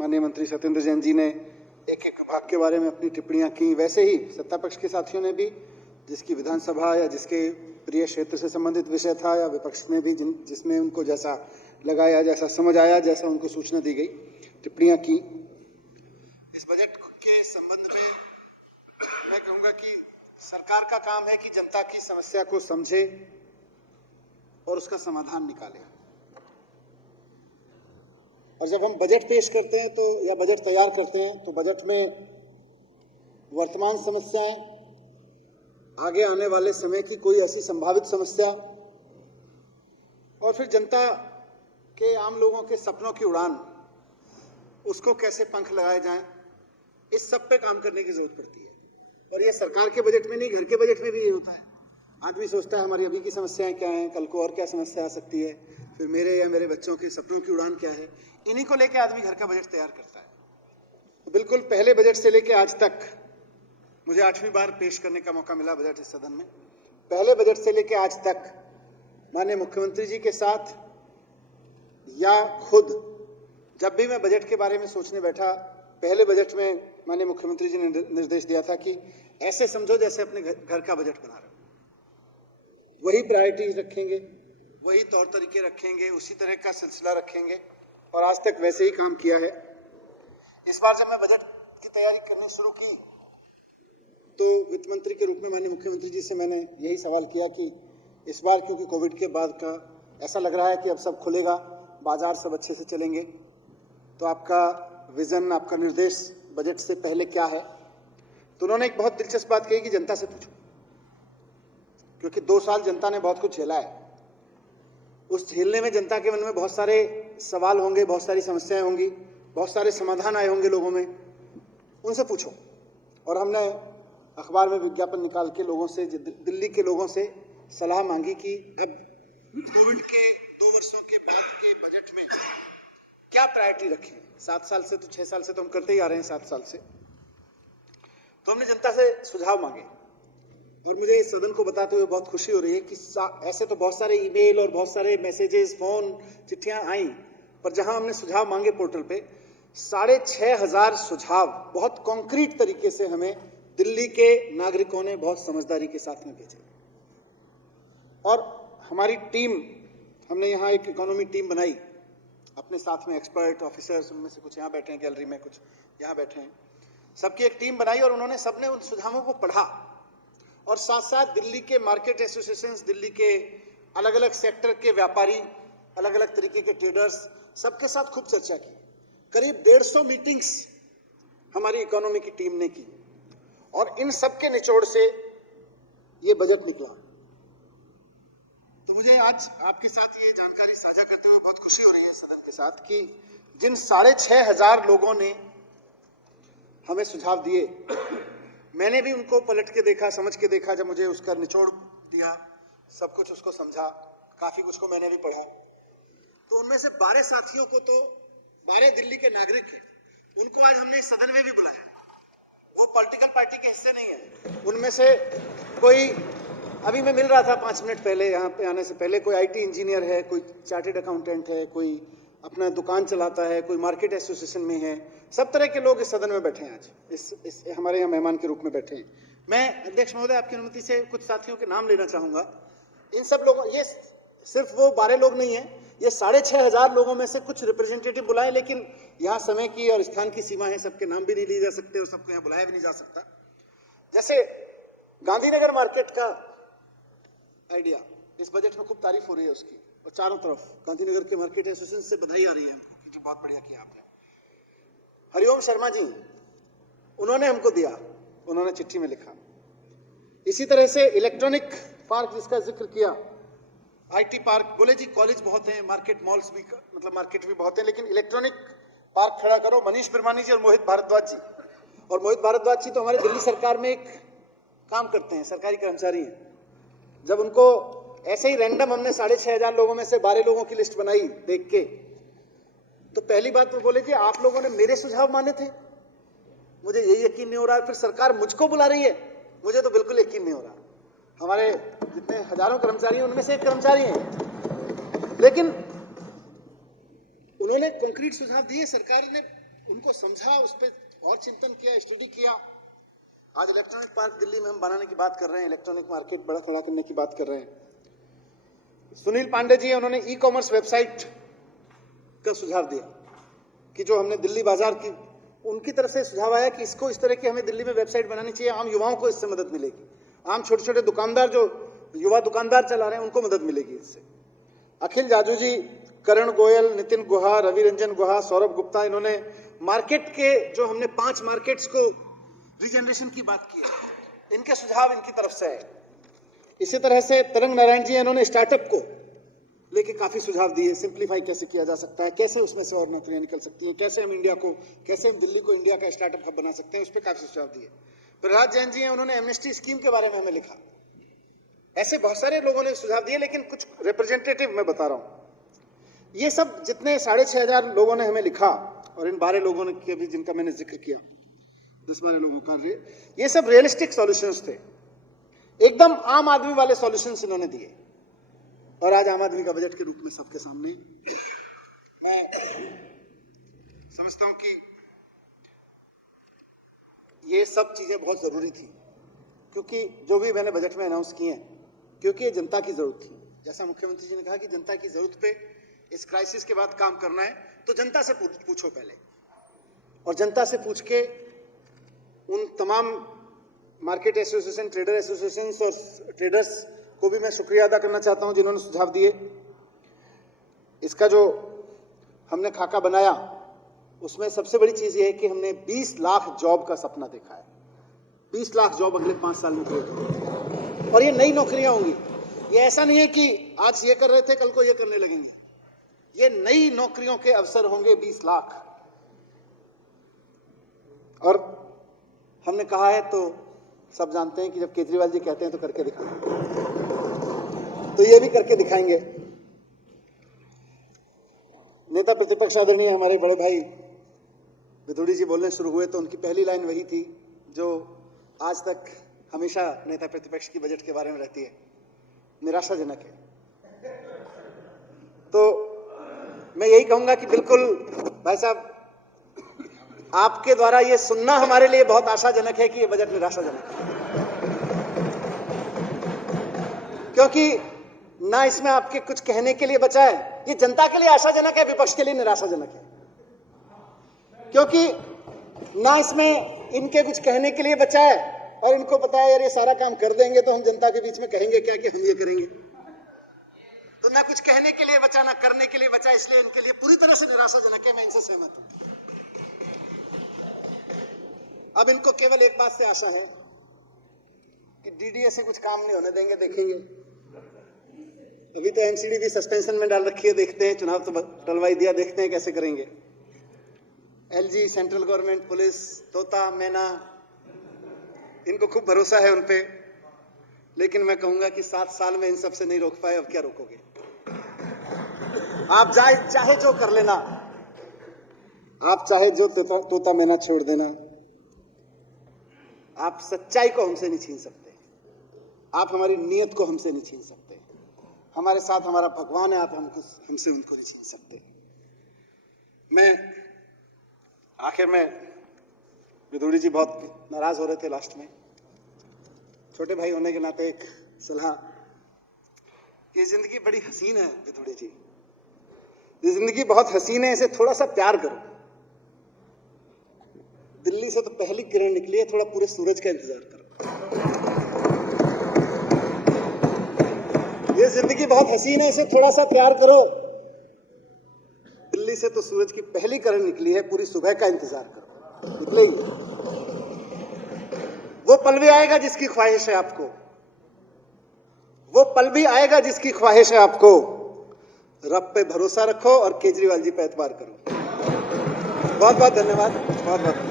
माननीय मंत्री सत्येंद्र जैन जी ने एक एक विभाग के बारे में अपनी टिप्पणियां की, वैसे ही सत्ता पक्ष के साथियों ने भी, जिसकी विधानसभा या जिसके प्रिय क्षेत्र से संबंधित विषय था, या विपक्ष ने भी जिसमें उनको जैसा लगा या जैसा समझ आया, जैसा उनको सूचना दी गई, टिप्पणियां की। इस बजट के संबंध में मैं कहूंगा कि सरकार का काम है कि जनता की समस्या को समझे और उसका समाधान निकाले। और जब हम बजट पेश करते हैं तो या बजट तैयार करते हैं तो बजट में वर्तमान समस्याएं, आगे आने वाले समय की कोई ऐसी संभावित समस्या, और फिर जनता के, आम लोगों के सपनों की उड़ान, उसको कैसे पंख लगाए जाएं, इस सब पे काम करने की जरूरत पड़ती है। और ये सरकार के बजट में नहीं, घर के बजट में भी ये होता है। आदमी सोचता है हमारी अभी की समस्याएं क्या हैं, कल को और क्या समस्या आ सकती है, फिर मेरे या मेरे बच्चों के सपनों की उड़ान क्या है, इन्हीं को लेकर आदमी घर का बजट तैयार करता है। बिल्कुल पहले बजट से लेकर आज तक, मुझे 8वीं बार पेश करने का मौका मिला बजट इस सदन में, पहले बजट से लेकर आज तक माननीय मुख्यमंत्री जी के साथ या खुद जब भी मैं बजट के बारे में सोचने बैठा, पहले बजट में माननीय मुख्यमंत्री जी ने निर्देश दिया था कि ऐसे समझो जैसे अपने घर का बजट बना रहे हो, वही प्रायोरिटीज रखेंगे, वही तौर तरीके रखेंगे, उसी तरह का सिलसिला रखेंगे, और आज तक वैसे ही काम किया है। इस बार जब मैं बजट की तैयारी करनी शुरू की तो वित्त मंत्री के रूप में माननीय मुख्यमंत्री जी से मैंने यही सवाल किया कि इस बार क्योंकि कोविड के बाद का ऐसा लग रहा है कि अब सब खुलेगा, बाजार सब अच्छे से चलेंगे, तो आपका विजन, आपका निर्देश बजट से पहले क्या है? तो उन्होंने एक बहुत दिलचस्प बात कही कि जनता से पूछो, क्योंकि 2 साल जनता ने बहुत कुछ झेला है। उस झेलने में जनता के मन में बहुत सारे सवाल होंगे, बहुत सारी समस्याएं होंगी, बहुत सारे समाधान आए होंगे लोगों में, उनसे पूछो। और हमने अखबार में विज्ञापन निकाल के लोगों से, दिल्ली के लोगों से सलाह मांगी कि अब कोविड के 2 वर्षों के बाद के बजट में क्या प्रायोरिटी रखें। 7 साल से तो 6 साल से तो हम करते ही आ रहे हैं, 7 साल से। तो हमने जनता से सुझाव मांगे, और मुझे इस सदन को बताते हुए बहुत खुशी हो रही है कि ऐसे तो बहुत सारे ईमेल और बहुत सारे मैसेजेस, फोन, चिट्ठियां आई, पर जहां हमने सुझाव मांगे पोर्टल पे, 6,500 सुझाव बहुत कॉन्क्रीट तरीके से हमें दिल्ली के नागरिकों ने बहुत समझदारी के साथ में भेजे। और हमारी टीम, हमने यहाँ एक इकोनॉमी टीम बनाई, अपने साथ में एक्सपर्ट ऑफिसर्स, उनमें से कुछ यहाँ बैठे हैं गैलरी में, कुछ यहाँ बैठे हैं, सबकी एक टीम बनाई, और उन्होंने सबने उन सुझावों को पढ़ा, और साथ साथ दिल्ली के मार्केट एसोसिएशंस, दिल्ली के अलग अलग सेक्टर के व्यापारी, अलग अलग तरीके के ट्रेडर्स, सबके साथ खूब चर्चा की। करीब 150 मीटिंग्स हमारी इकोनॉमी की टीम ने की, और इन सब के निचोड़ से ये बजट निकला। तो मुझे आज आपके साथ ये जानकारी साझा करते हुए बहुत खुशी हो रही है सदन के साथ कि जिन 6,500 लोगों ने हमें सुझाव दिए, मैंने भी उनको पलट के देखा, समझ के देखा, जब मुझे उसका निचोड़ दिया, सब कुछ उसको समझा, काफी कुछ को मैंने भी पढ़ा। तो उनमें से 12 साथियों को, तो 12 दिल्ली के नागरिक हैं, उनको आज हमने इस सदन में भी बुलाया। वो पॉलिटिकल पार्टी के हिस्से नहीं है। उनमें से कोई, अभी मैं मिल रहा था 5 मिनट पहले, यहाँ पे आने से पहले, कोई आईटी इंजीनियर है, कोई चार्टेड अकाउंटेंट है, कोई अपना दुकान चलाता है, कोई मार्केट एसोसिएशन में है। सब तरह के लोग इस सदन में बैठे हैं आज, इस हमारे यहाँ मेहमान के रूप में बैठे हैं। मैं अध्यक्ष महोदय आपकी अनुमति से कुछ साथियों के नाम लेना चाहूंगा। इन सब लोगों, ये सिर्फ वो 12 लोग नहीं है, ये 6,500 लोगों में से कुछ रिप्रेजेंटेटिव बुलाए, लेकिन यहाँ समय की और स्थान की सीमा है, सबके नाम भी नहीं लिए जा सकते और सबको यहाँ बुलाया भी नहीं जा सकता। जैसे गांधीनगर मार्केट का आइडिया, इस बजट में खूब तारीफ हो रही है उसकी, और चारों तरफ गांधीनगर के मार्केट एसोसिएशन से बधाई आ रही है हमको कि जो बहुत बढ़िया किया आपने। हरिओम शर्मा जी, उन्होंने हमको दिया, उन्होंने चिट्ठी में लिखा। इसी तरह से इलेक्ट्रॉनिक पार्क जिसका जिक्र किया, आईटी पार्क, बोले जी कॉलेज बहुत हैं, मार्केट मॉल्स भी, मतलब मार्केट भी बहुत है, लेकिन इलेक्ट्रॉनिक पार्क खड़ा करो। मनीष बिरमानी जी और मोहित भारद्वाज जी, और मोहित भारद्वाज जी तो हमारी दिल्ली सरकार में एक काम करते हैं, सरकारी कर्मचारी हैं। जब उनको ऐसे ही रैंडम हमने 6,500 लोगों में से 12 लोगों की लिस्ट बनाई देख के, तो पहली बात वो बोले कि आप लोगों ने मेरे सुझाव माने थे, मुझे ये यकीन नहीं हो रहा है, फिर सरकार मुझको बुला रही है, मुझे तो बिल्कुल यकीन नहीं हो रहा। हमारे जितने हजारों कर्मचारी हैं उनमें से एक कर्मचारी हैं, लेकिन उन्होंने कंक्रीट सुझाव दिए, सरकार ने उनको समझा, उस पर और चिंतन किया, स्टडी किया। आज इलेक्ट्रॉनिक पार्क दिल्ली में हम बनाने की बात कर रहे हैं, इलेक्ट्रॉनिक मार्केट बड़ा खड़ा करने की बात कर रहे हैं। सुनील पांडे जी उन्होंने ई कॉमर्स वेबसाइट का सुझाव दिया कि जो हमने दिल्ली बाजार की, उनकी तरफ से सुझाव आया कि इसको इस तरह की हमें दिल्ली में वेबसाइट बनानी चाहिए, आम युवाओं को इससे मदद मिलेगी, आम छोटे छोटे दुकानदार जो युवा दुकानदार चला रहे हैं उनको मदद मिलेगी इससे। अखिल जाजू जी, करण गोयल, नितिन गुहा, रवि रंजन गुहा, सौरभ गुप्ता, इन्होंने मार्केट के जो हमने 5 मार्केट्स को रीजनरेशन की बात की है, इनके सुझाव इनकी तरफ से है। इसी तरह से तरंग नारायण जी इन्होंने स्टार्टअप को लेके काफी सुझाव दिए, सिंप्लीफाई कैसे किया जा सकता है, कैसे उसमें से और नौकरियां निकल सकती हैं, कैसे हम इंडिया को, कैसे हम दिल्ली को इंडिया का स्टार्टअप हब बना सकते हैं, उस पर काफी सुझाव दिए। प्रहलाद जैन जी उन्होंने एमनेस्टी स्कीम के बारे में हमें लिखा। ऐसे बहुत सारे लोगों ने सुझाव दिए, लेकिन कुछ रिप्रेजेंटेटिव मैं बता रहा हूं। ये सब जितने 6500 लोगों ने हमें लिखा, और इन 12 लोगों ने के भी जिनका मैंने जिक्र किया, 10-12 लोगों का, ये सब रियलिस्टिक सॉल्यूशंस थे, एकदम आम आदमी वाले सॉल्यूशंस इन्होंने दिए। और आज आम आदमी का बजट के रूप में सबके सामने मैं समझता हूं कि ये सब चीजें बहुत जरूरी थी, क्योंकि जो भी मैंने बजट में अनाउंस किए हैं, क्योंकि ये जनता की जरूरत थी। जैसा मुख्यमंत्री जी ने कहा कि जनता की जरूरत पे इस क्राइसिस के बाद काम करना है, तो जनता से पूछो पहले, और जनता से पूछ के उन तमाम मार्केट एसोसिएशन, ट्रेडर एसोसिएशन और ट्रेडर्स को भी मैं शुक्रिया अदा करना चाहता हूं जिन्होंने सुझाव दिए। इसका जो हमने खाका बनाया, उसमें सबसे बड़ी चीज ये है कि हमने 20 लाख जॉब का सपना देखा है। 20 लाख जॉब अगले 5 साल में क्रिएट, और ये नई नौकरियां होंगी। ये ऐसा नहीं है कि आज ये कर रहे थे कल को ये करने लगेंगे, ये नई नौकरियों के अवसर होंगे 20 लाख। और हमने कहा है, तो सब जानते हैं कि जब केजरीवाल जी कहते हैं तो करके दिखाएंगे, तो ये भी करके दिखाएंगे। नेता प्रतिपक्ष आदरणीय हमारे बड़े भाई विधुड़ी जी बोलने शुरू हुए तो उनकी पहली लाइन वही थी जो आज तक हमेशा नेता प्रतिपक्ष की बजट के बारे में रहती है, निराशाजनक है। तो मैं यही कहूंगा कि बिल्कुल भाई साहब, आपके द्वारा ये सुनना हमारे लिए बहुत आशाजनक है कि ये बजट निराशाजनक है, क्योंकि ना इसमें आपके कुछ कहने के लिए बचा है। ये जनता के लिए आशाजनक है, विपक्ष के लिए निराशाजनक है, क्योंकि ना इसमें इनके कुछ कहने के लिए बचा है, और इनको पता है यार ये सारा काम कर देंगे तो हम जनता के बीच में कहेंगे क्या कि हम ये करेंगे। तो ना कुछ कहने के लिए बचा, ना करने के लिए बचा, इसलिए इनके लिए पूरी तरह से निराशाजनक है। मैं इनसे सहमत हूं। अब इनको केवल एक बात से आशा है कि डीडीए से कुछ काम नहीं होने देंगे, देखेंगे। अभी तो एमसीडी भी सस्पेंशन में डाल रखी है, देखते हैं, चुनाव तो टलवाई दिया, देखते हैं कैसे करेंगे। एलजी, सेंट्रल गवर्नमेंट, पुलिस, तोता, मैना, इनको खूब भरोसा है उन पे, लेकिन मैं कहूंगा कि 7 साल में इन सब से नहीं रोक पाए, अब क्या रोकोगे? आप चाहे जो कर लेना, आप चाहे जो तोता मैना छोड़ देना, आप सच्चाई को हमसे नहीं छीन सकते, आप हमारी नीयत को हमसे नहीं छीन सकते। हमारे साथ हमारा भगवान है, आप हमसे उनको नहीं छीन सकते। मैं आखिर में, विधुड़ी जी बहुत नाराज हो रहे थे लास्ट में, छोटे भाई होने के नाते एक सलाह, ये जिंदगी बड़ी हसीन है विधुड़ी जी, ये जिंदगी बहुत हसीन है, इसे थोड़ा सा प्यार करो। दिल्ली से तो पहली किरण निकली है, थोड़ा पूरे सूरज का इंतजार करो। ये जिंदगी बहुत हसीन है, इसे थोड़ा सा प्यार करो। दिल्ली से तो सूरज की पहली किरण निकली है, पूरी सुबह का इंतजार करो, निकलेगी। वो पल भी आएगा जिसकी ख्वाहिश है आपको, वो पल भी आएगा जिसकी ख्वाहिश है आपको। रब पे भरोसा रखो और केजरीवाल जी पे एतबार करो। बहुत बहुत धन्यवाद, बहुत बहुत।